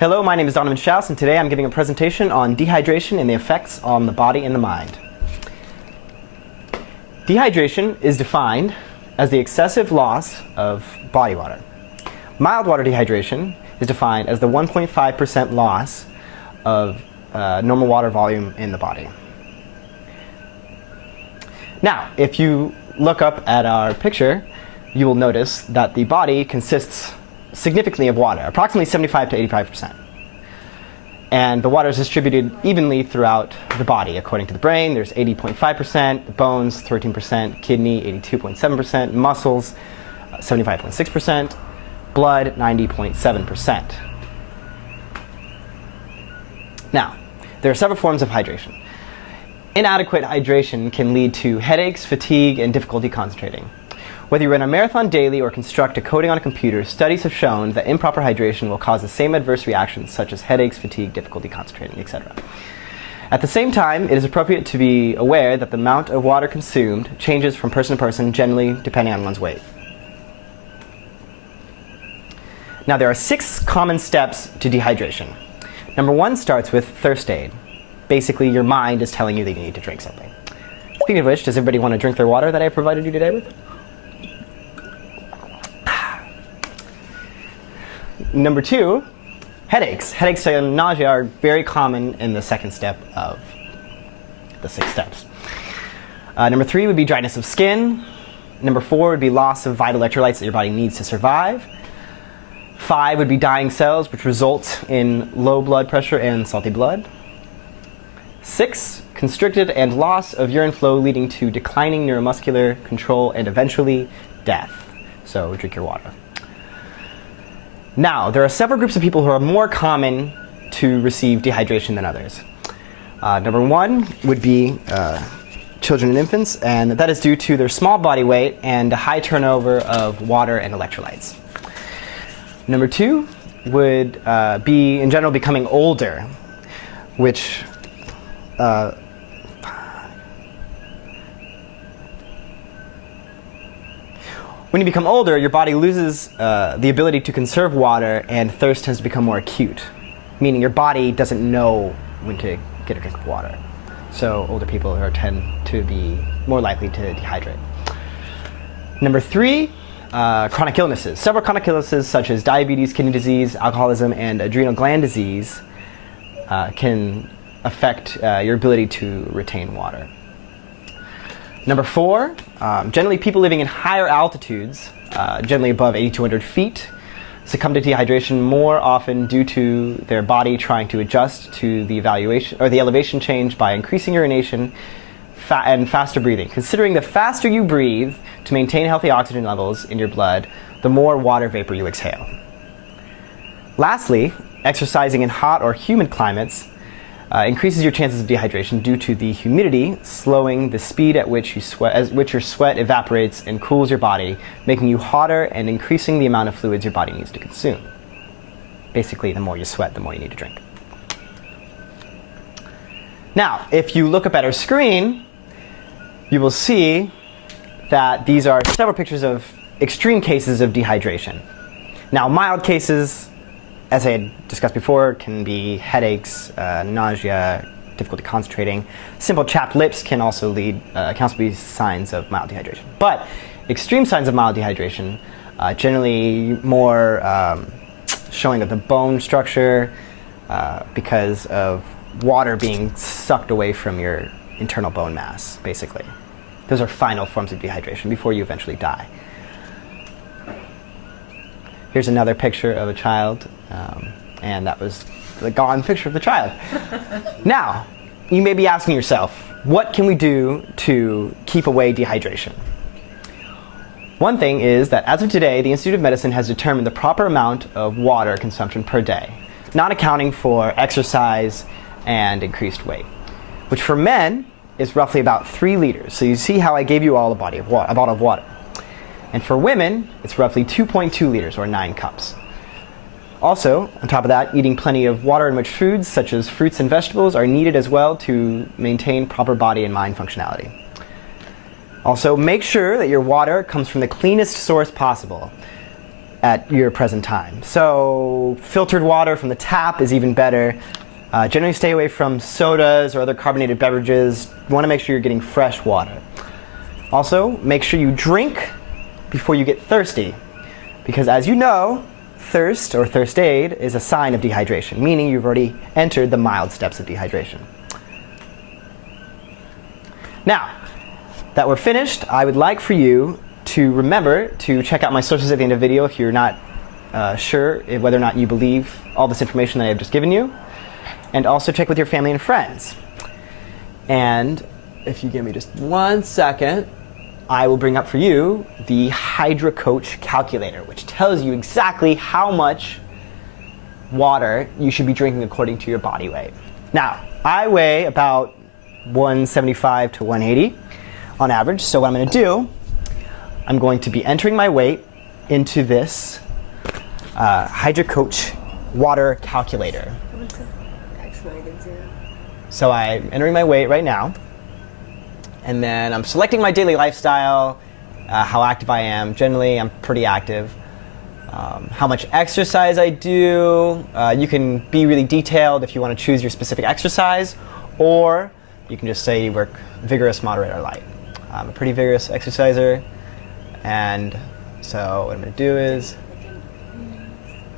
Hello, my name is Donovan Schaus, and today I'm giving a presentation on dehydration and the effects on the body and the mind. Dehydration is defined as the excessive loss of body water. Mild water dehydration is defined as the 1.5% loss of normal water volume in the body. Now, if you look up at our picture, you will notice that the body consists significantly of water, approximately 75 to 85%. And the water is distributed evenly throughout the body. According to the brain, there's 80.5%, the bones 13%, kidney 82.7%, muscles 75.6%, blood 90.7%. Now, there are several forms of hydration. Inadequate hydration can lead to headaches, fatigue, and difficulty concentrating. Whether you run a marathon daily or construct a coding on a computer, studies have shown that improper hydration will cause the same adverse reactions such as headaches, fatigue, difficulty concentrating, etc. At the same time, it is appropriate to be aware that the amount of water consumed changes from person to person, generally depending on one's weight. Now, there are 6 common steps to dehydration. Number 1 starts with thirst aid. Basically, your mind is telling you that you need to drink something. Speaking of which, does everybody want to drink their water that I provided you today with? Number 2, headaches. Headaches and nausea are very common in the second step of the 6 steps. Number 3 would be dryness of skin. Number 4 would be loss of vital electrolytes that your body needs to survive. 5 would be dying cells, which result in low blood pressure and salty blood. 6, constricted and loss of urine flow leading to declining neuromuscular control and eventually death. So drink your water. Now, there are several groups of people who are more common to receive dehydration than others. Number 1 would be children and infants, and that is due to their small body weight and a high turnover of water and electrolytes. Number 2 would be, in general, becoming older, which when you become older, your body loses the ability to conserve water, and thirst tends to become more acute, meaning your body doesn't know when to get a drink of water. So older people tend to be more likely to dehydrate. Number 3, chronic illnesses. Several chronic illnesses such as diabetes, kidney disease, alcoholism, and adrenal gland disease can affect your ability to retain water. Number 4, generally people living in higher altitudes, generally above 8,200 feet, succumb to dehydration more often due to their body trying to adjust to the elevation change by increasing urination and faster breathing. Considering the faster you breathe to maintain healthy oxygen levels in your blood, the more water vapor you exhale. Lastly, exercising in hot or humid climates increases your chances of dehydration due to the humidity slowing the speed at which your sweat evaporates and cools your body, making you hotter and increasing the amount of fluids your body needs to consume. Basically, the more you sweat, the more you need to drink. Now, if you look up at our screen, you will see that these are several pictures of extreme cases of dehydration. Now, mild cases, as I had discussed before, can be headaches, nausea, difficulty concentrating. Simple chapped lips can also be signs of mild dehydration. But extreme signs of mild dehydration, generally more showing of the bone structure because of water being sucked away from your internal bone mass, basically. Those are final forms of dehydration before you eventually die. Here's another picture of a child, and that was the gone picture of the child. Now, you may be asking yourself, what can we do to keep away dehydration? One thing is that as of today, the Institute of Medicine has determined the proper amount of water consumption per day, not accounting for exercise and increased weight, which for men is roughly about 3 liters. So you see how I gave you all a bottle of water. And for women, it's roughly 2.2 liters, or 9 cups. Also, on top of that, eating plenty of water-enriched foods, such as fruits and vegetables, are needed as well to maintain proper body and mind functionality. Also, make sure that your water comes from the cleanest source possible. at your present time. So filtered water from the tap is even better. Generally stay away from sodas or other carbonated beverages. You want to make sure you're getting fresh water. Also, make sure you drink before you get thirsty, because as you know, thirst or thirst aid is a sign of dehydration, meaning you've already entered the mild steps of dehydration. Now that we're finished, I would like for you to remember to check out my sources at the end of the video if you're not sure whether or not you believe all this information that I've just given you. And also check with your family and friends. And if you give me just 1 second, I will bring up for you the HydraCoach calculator, which tells you exactly how much water you should be drinking according to your body weight. Now, I weigh about 175 to 180 on average, so what I'm going to do, I'm going to be entering my weight into this HydraCoach water calculator. So I'm entering my weight right now, and then I'm selecting my daily lifestyle, how active I am. Generally, I'm pretty active. How much exercise I do. You can be really detailed if you want to choose your specific exercise, or you can just say you work vigorous, moderate, or light. I'm a pretty vigorous exerciser, and so what I'm going to do is,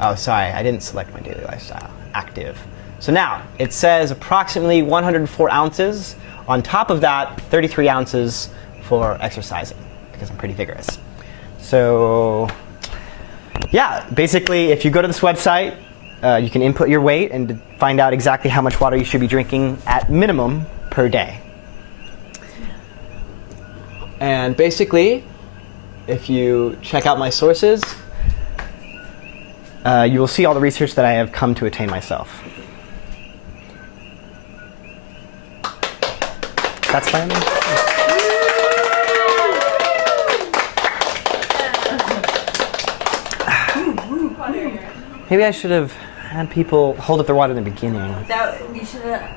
oh, sorry, I didn't select my daily lifestyle, active. So now, it says approximately 104 ounces. On top of that, 33 ounces for exercising, because I'm pretty vigorous. So, yeah, basically, if you go to this website, you can input your weight and find out exactly how much water you should be drinking at minimum per day. And basically, if you check out my sources, you will see all the research that I have come to attain myself. That's fine. Maybe I should have had people hold up their water in the beginning. We should have